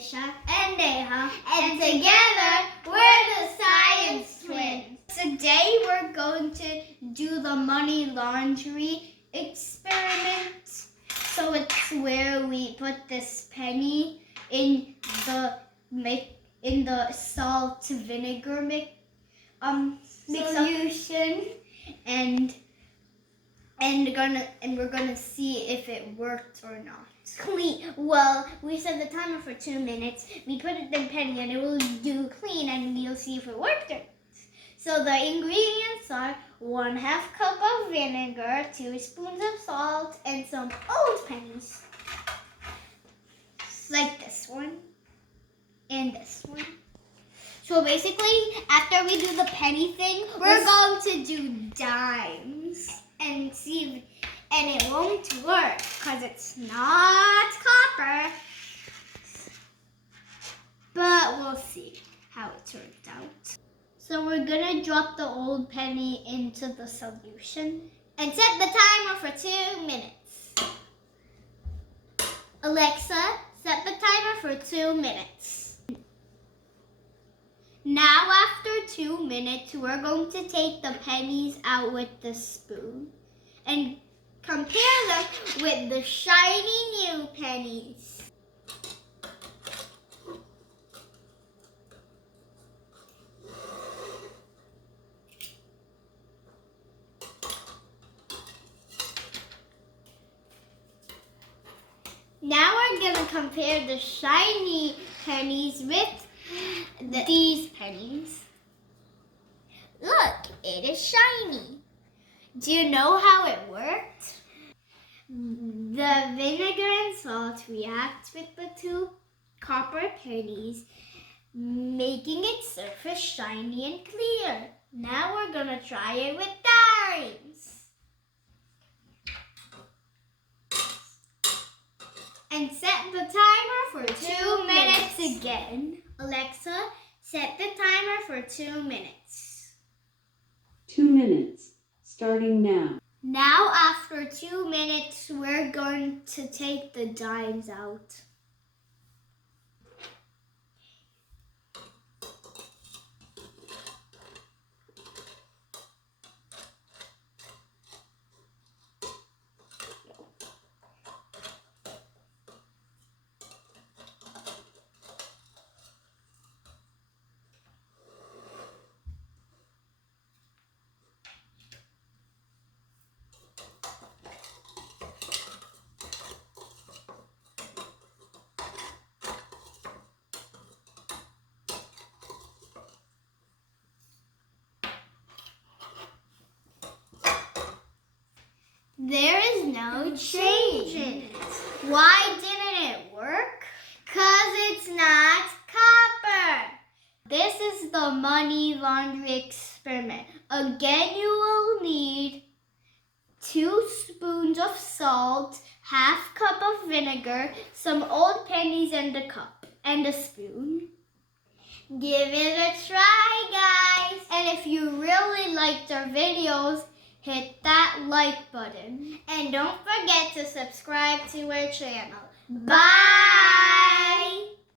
Isha and Neha, and together we're the Science Twins. Today we're going to do the money laundry experiment. So it's where we put this penny in the salt vinegar solution, and we're gonna see if it worked or not. Well, we set the timer for 2 minutes. We put it in penny and it will do clean, and we'll see if it worked or not. So the ingredients are 1/2 cup of vinegar, 2 spoons of salt, and some old pennies. Like this one and this one. So basically, after we do the penny thing, we're going to do dimes and see and it won't work because it's not copper. But we'll see how it turns out. So we're gonna drop the old penny into the solution and set the timer for 2 minutes. Alexa, set the timer for 2 minutes. Now after 2 minutes, we're going to take the pennies out with the spoon and compare them with the shiny new pennies. Now we're gonna compare the shiny pennies with these pennies. Look, it is shiny. Do you know how it worked? The vinegar and salt react with the 2 copper pennies, making its surface shiny and clear. Now we're gonna try it with dimes. And set the timer for 2 minutes again. Alexa, set the timer for 2 minutes. 2 minutes, starting now. Now after 2 minutes, we're going to take the dimes out. There is no change in it. Why didn't it work? 'Cause it's not copper. This is the money laundry experiment. Again, you will need 2 spoons of salt, 1/2 cup of vinegar, some old pennies and a cup, and a spoon. Give it a try, guys. And if you really liked our videos, hit that like button. And don't forget to subscribe to our channel. Bye!